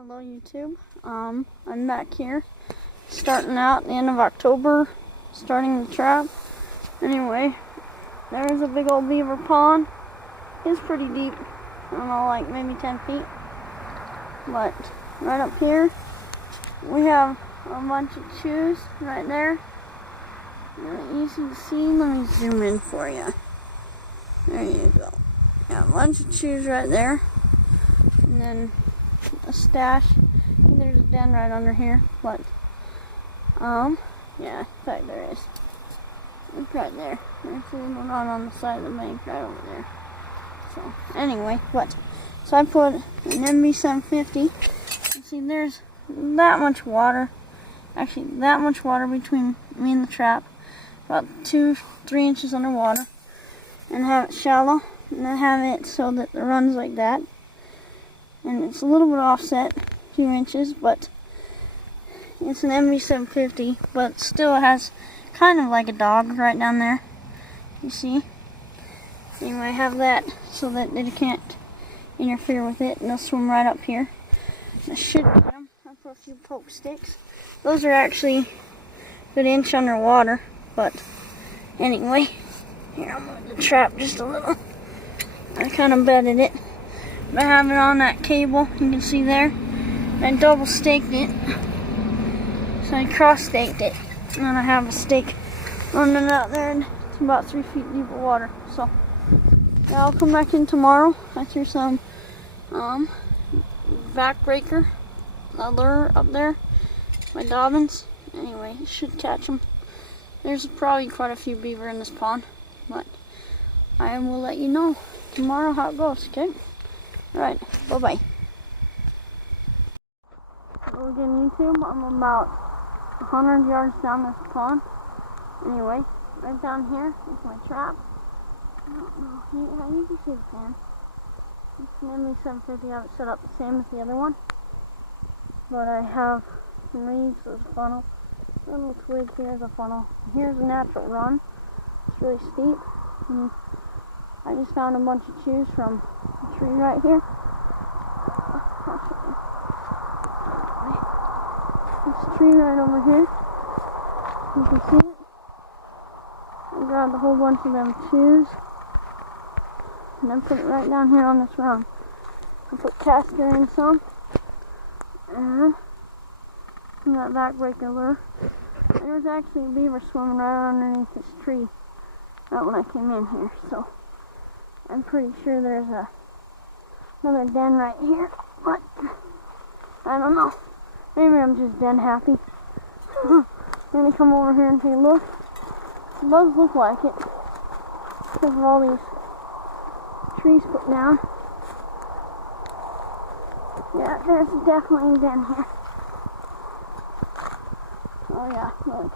Hello YouTube. I'm back here, starting out the end of October, starting the trap. Anyway, there's a big old beaver pond. It's pretty deep. I don't know, like maybe 10 feet. But right up here, we have a bunch of chews right there. Really easy to see. Let me zoom in for you. There you go. Yeah, a bunch of chews right there. And then a stash. There's a den right under here, but yeah, in fact there is. Look right there. There's a little one on the side of the bank right over there. So anyway, so I put an MB750. You see, there's that much water. Actually, that much water between me and the trap. About 2-3 inches underwater, and have it shallow, and I have it so that it runs like that. And it's a little bit offset, a few inches, but it's an MB750, but still it has kind of like a dog right down there. You see? Anyway, I have that so that they can't interfere with it, and they'll swim right up here. I should get them. I put a few poke sticks. Those are actually a good inch underwater, but anyway, here I'm going to trap just a little. I kind of bedded it. I have it on that cable, you can see there. I double staked it, so I cross staked it, and then I have a stake running out there, and it's about 3 feet deep of water. So yeah, I'll come back in tomorrow. I threw some backbreaker lure up there, my dobbins. Anyway, it should catch them. There's probably quite a few beaver in this pond, but I will let you know tomorrow how it goes, okay? Alright, bye-bye. Hello again, YouTube. I'm about 100 yards down this pond. Anyway, right down here is my trap. I don't know how you can see the fan. It's an MB750. I have it set up the same as the other one. But I have some reeds as a funnel. A little twig here as a funnel. Here's a natural run. It's really steep. And I just found a bunch of chews from a tree right here. This tree right over here. You can see it. I grabbed a whole bunch of them chews and then put it right down here on this run. I put castor in some and that backbreaker lure. There's actually a beaver swimming right underneath this tree right when I came in here, so I'm pretty sure there's another den right here, but I don't know. Maybe I'm just den happy. I'm gonna come over here and take a look. It does look like it because of all these trees put down. Yeah, there's definitely a den here. Oh yeah, look.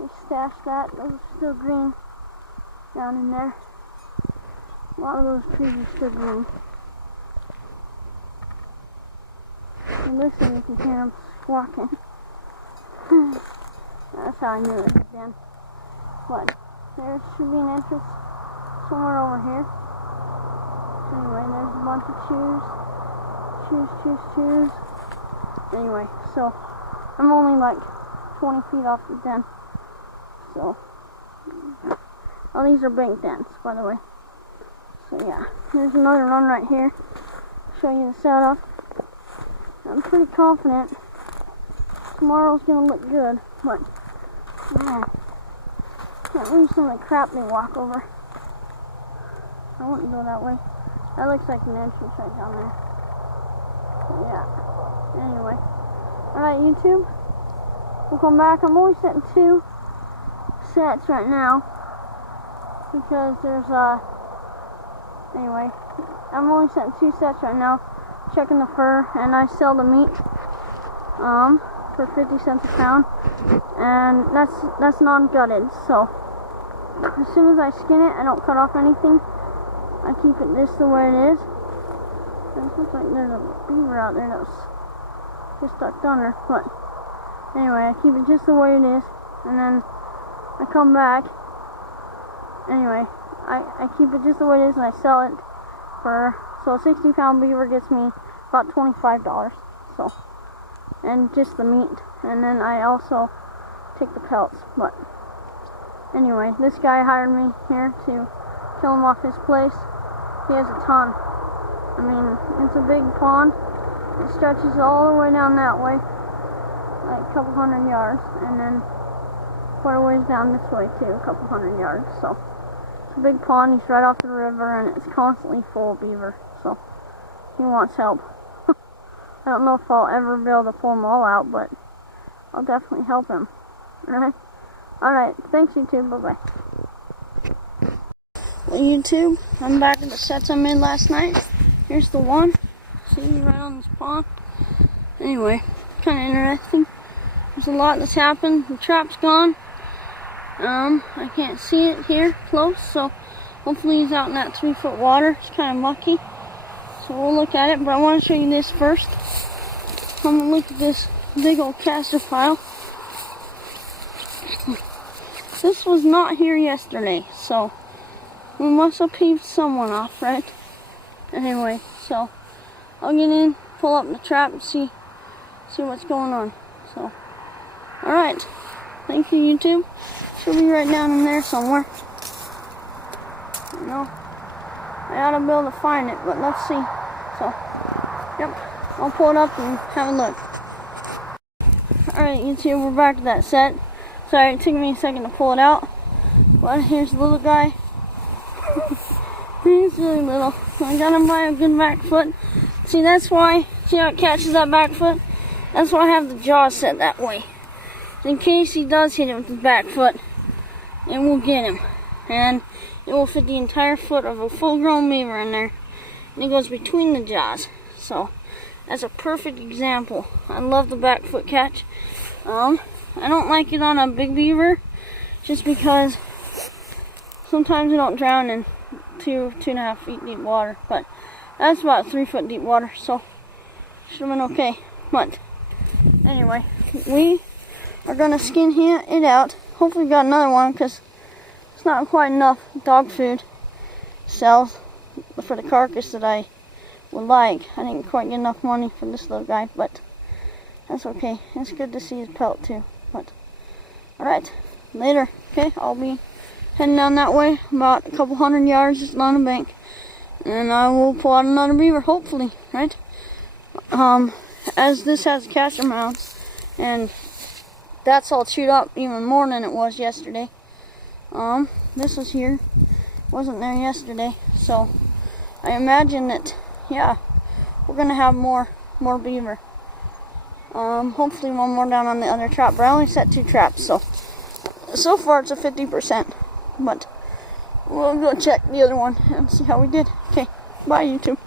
They stashed that. Those are still green down in there. A lot of those trees are still green. And listen if you hear them squawking. That's how I knew it was den. But there should be an entrance somewhere over here. Anyway, there's a bunch of chews. Anyway, so I'm only like 20 feet off the den. So, oh, these are bank dens, by the way. So yeah, there's another run right here. Show you the setup. I'm pretty confident tomorrow's gonna look good, but man, can't believe some of the crap they walk over. I wouldn't go that way. That looks like an entrance right down there. But yeah. Anyway, alright YouTube, we'll come back. I'm only setting 2 sets right now because there's anyway, I'm only setting 2 sets right now, checking the fur, and I sell the meat for 50 cents a pound, and that's non-gutted. So as soon as I skin it, I don't cut off anything. I keep it just the way it is. It looks like there's a beaver out there that was just stuck under, but anyway, I keep it just the way it is, and then I come back. Anyway, I keep it just the way it is, and I sell it for, so a 60-pound beaver gets me about $25. So, and just the meat, and then I also take the pelts. But anyway, this guy hired me here to kill him off his place. He has a ton. I mean, it's a big pond. It stretches all the way down that way, like a couple hundred yards, and then quite a ways down this way too, a couple hundred yards. So it's a big pond. He's right off the river, and it's constantly full of beaver. So he wants help. I don't know if I'll ever be able to pull them all out, but I'll definitely help him. Alright? Alright, thanks YouTube, bye bye. Well YouTube, I'm back at the sets I made last night. Here's the one. See, right on this pond. Anyway, kind of interesting. There's a lot that's happened. The trap's gone. I can't see it here close, so hopefully he's out in that 3-foot water. It's kind of mucky. So we'll look at it, but I want to show you this first. I'm going to look at this big old caster pile. This was not here yesterday, so we must have peeved someone off, right? Anyway, so I'll get in, pull up the trap, and see what's going on. So, alright. Thank you, YouTube. She'll be right down in there somewhere. You know, I ought to be able to find it, but let's see. So, yep, I'll pull it up and have a look. Alright, YouTube, we're back to that set. Sorry, it took me a second to pull it out. But here's the little guy. He's really little. I got him by a good back foot. See, that's why, see how it catches that back foot? That's why I have the jaws set that way. In case he does hit it with his back foot, it will get him. And it will fit the entire foot of a full-grown beaver in there. And it goes between the jaws. So, that's a perfect example. I love the back foot catch. I don't like it on a big beaver, just because sometimes I don't drown in 2.5 feet deep water. But that's about 3-foot deep water, so should have been okay. But anyway, we are gonna skin it out. Hopefully we got another one, because it's not quite enough dog food cells for the carcass that I would like. I didn't quite get enough money for this little guy, but that's okay. It's good to see his pelt too. But alright, later. Okay, I'll be heading down that way about a couple hundred yards just on the bank, and I will pull out another beaver, hopefully, right? As this has caster mounts, and that's all chewed up even more than it was yesterday. This was here, wasn't there yesterday, so I imagine that, yeah, we're gonna have more beaver. Hopefully one more down on the other trap, but I only set 2 traps, so far it's a 50%, but we'll go check the other one and see how we did. Okay, bye YouTube.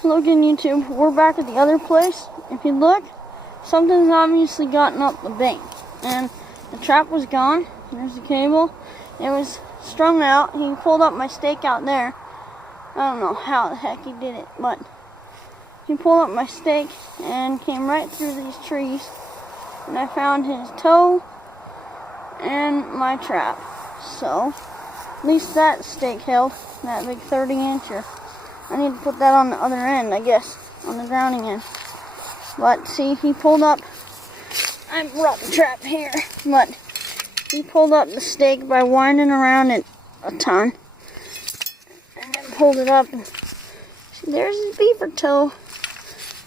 Hello again YouTube, we're back at the other place. If you look, something's obviously gotten up the bank, and the trap was gone. There's the cable. It was strung out. He pulled up my stake out there. I don't know how the heck he did it, but he pulled up my stake and came right through these trees, and I found his toe and my trap. So at least that stake held, that big 30-incher. I need to put that on the other end, I guess, on the grounding end. But see, he pulled up, I brought the trap here, but he pulled up the stake by winding around it a ton, and then pulled it up, and see, there's his beaver toe.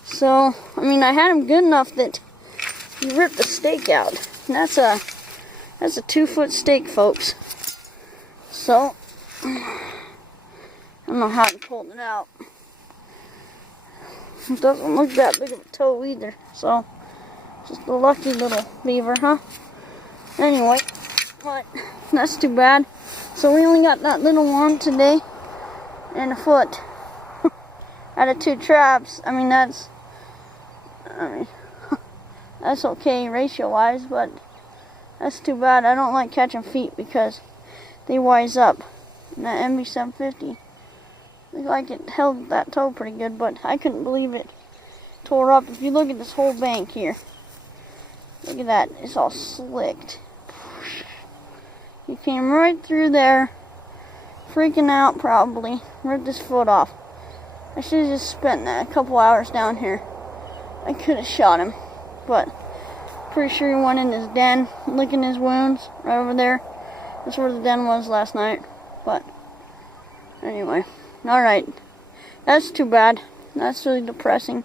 So, I mean, I had him good enough that he ripped the stake out. And that's a 2-foot stake, folks. So, I don't know how he pulled it out. It doesn't look that big of a toe either. So, just a lucky little beaver, huh? Anyway, but that's too bad. So we only got that little one today and a foot out of 2 traps. I mean, that's okay ratio-wise, but that's too bad. I don't like catching feet because they wise up. And that MB750, looked like it held that toe pretty good, but I couldn't believe it tore up. If you look at this whole bank here, look at that, it's all slicked. He came right through there, freaking out probably, ripped his foot off. I should have just spent a couple hours down here. I could have shot him, but pretty sure he went in his den, licking his wounds right over there. That's where the den was last night. But anyway, alright. That's too bad. That's really depressing.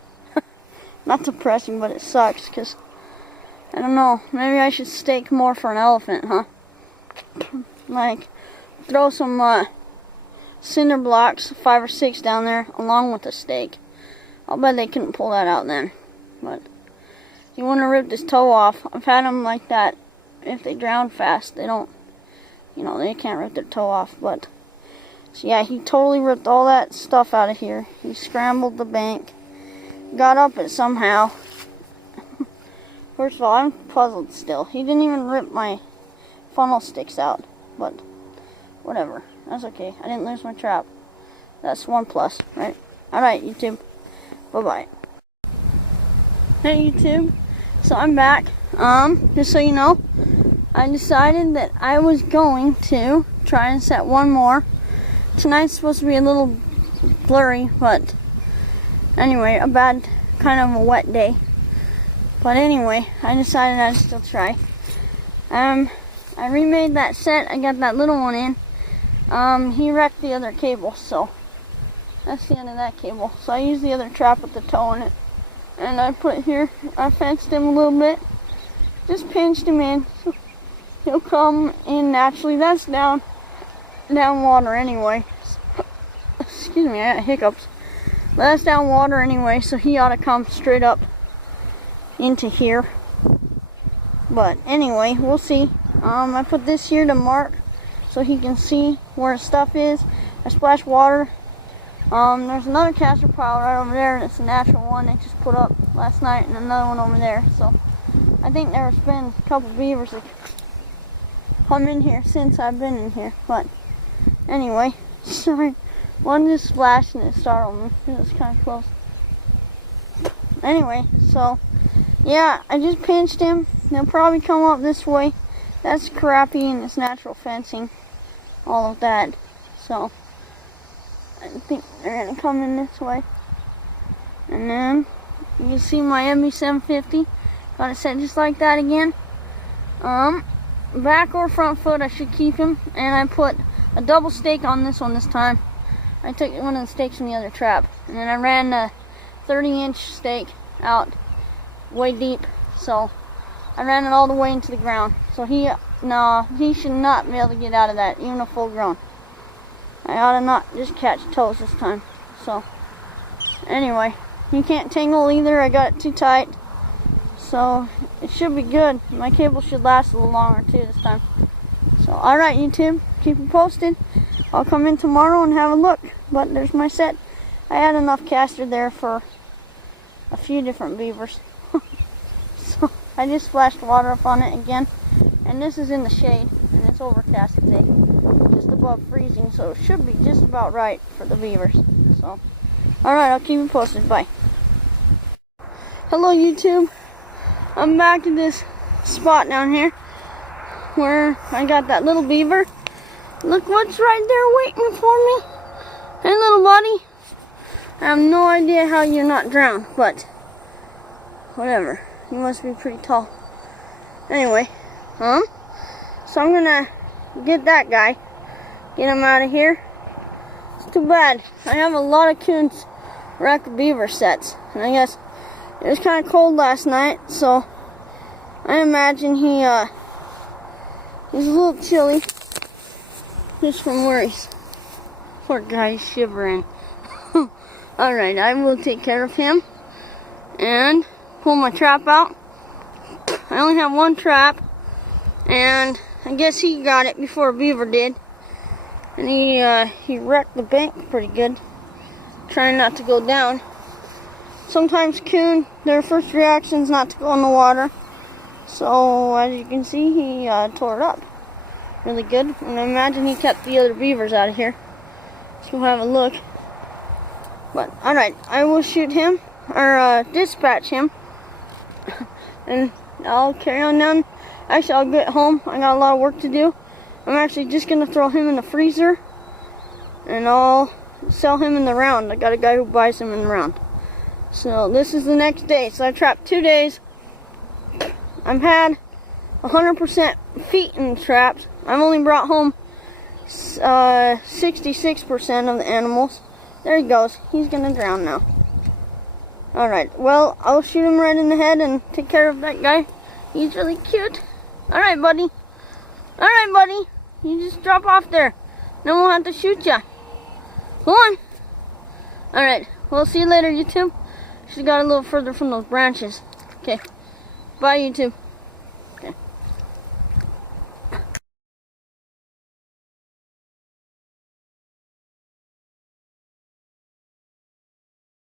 Not depressing, but it sucks, because I don't know, maybe I should stake more for an elephant, huh? Like, throw some cinder blocks, 5 or 6 down there, along with the stake. I'll bet they couldn't pull that out then. But he wouldn't have ripped his toe off. I've had them like that. If they drown fast, they don't, you know, they can't rip their toe off. But, so yeah, he totally ripped all that stuff out of here. He scrambled the bank. Got up it somehow. First of all, I'm puzzled still. He didn't even rip my funnel sticks out. But, whatever. That's okay. I didn't lose my trap. That's 1 plus, right? Alright, YouTube. Bye-bye. Hey, YouTube. So, I'm back. Just so you know, I decided that I was going to try and set one more. Tonight's supposed to be a little blurry, but anyway, a bad, kind of a wet day. But anyway, I decided I'd still try. I remade that set. I got that little one in. He wrecked the other cable, so that's the end of that cable. So I used the other trap with the toe in it. And I put here, I fenced him a little bit. Just pinched him in. So he'll come in naturally. That's down water anyway. Excuse me, I got hiccups. But that's down water anyway, so he ought to come straight up into here. But anyway, we'll see. I put this here to mark so he can see where his stuff is. I splashed water. There's another castor pile right over there, and it's a natural one they just put up last night, and another one over there. So I think there's been a couple beavers that come in here since I've been in here. But anyway, sorry, one just splashed and it startled me. It was kind of close. Anyway, so yeah, I just pinched him. They'll probably come up this way. That's crappy and it's natural fencing, all of that. So I think they're gonna come in this way. And then you can see my MB750. Got it set just like that again. Back or front foot, I should keep him. And I put a double stake on this one this time. I took one of the stakes from the other trap, and then I ran the 30-inch stake out way deep. So I ran it all the way into the ground. So he should not be able to get out of that, even a full grown. I ought to not just catch toes this time. So anyway, he can't tangle either. I got it too tight. So it should be good. My cable should last a little longer too this time. So alright, YouTube, keep it posted. I'll come in tomorrow and have a look. But there's my set. I had enough caster there for a few different beavers. So I just splashed water up on it again. And this is in the shade, and it's overcast today. Just above freezing, so it should be just about right for the beavers. So, alright, I'll keep you posted. Bye. Hello, YouTube. I'm back at this spot down here where I got that little beaver. Look what's right there waiting for me. Hey, little buddy. I have no idea how you're not drowned, but whatever. You must be pretty tall. Anyway, so I'm gonna get that guy, get him out of here. It's too bad. I have a lot of coons wreck beaver sets, and I guess it was kind of cold last night, so I imagine he's a little chilly just from where he's. Poor guy's shivering. Alright, I will take care of him and pull my trap out. I only have one trap, and I guess he got it before Beaver did. And he wrecked the bank pretty good, trying not to go down. Sometimes coon, their first reaction is not to go in the water. So as you can see, he tore it up really good. And I imagine he kept the other beavers out of here. Let's go have a look. But alright, I will shoot him, or dispatch him. And I'll carry on down. Actually, I'll get home. I got a lot of work to do. I'm actually just going to throw him in the freezer. And I'll sell him in the round. I got a guy who buys him in the round. So this is the next day. So I trapped 2 days. I've had 100% feet in the traps. I've only brought home 66% of the animals. There he goes. He's gonna drown now. Alright, well, I'll shoot him right in the head and take care of that guy. He's really cute. Alright, buddy. Alright, buddy. You just drop off there. Then we'll have to shoot ya. Go on. Alright, we'll see you later, YouTube. Just got a little further from those branches. Okay. Bye, YouTube.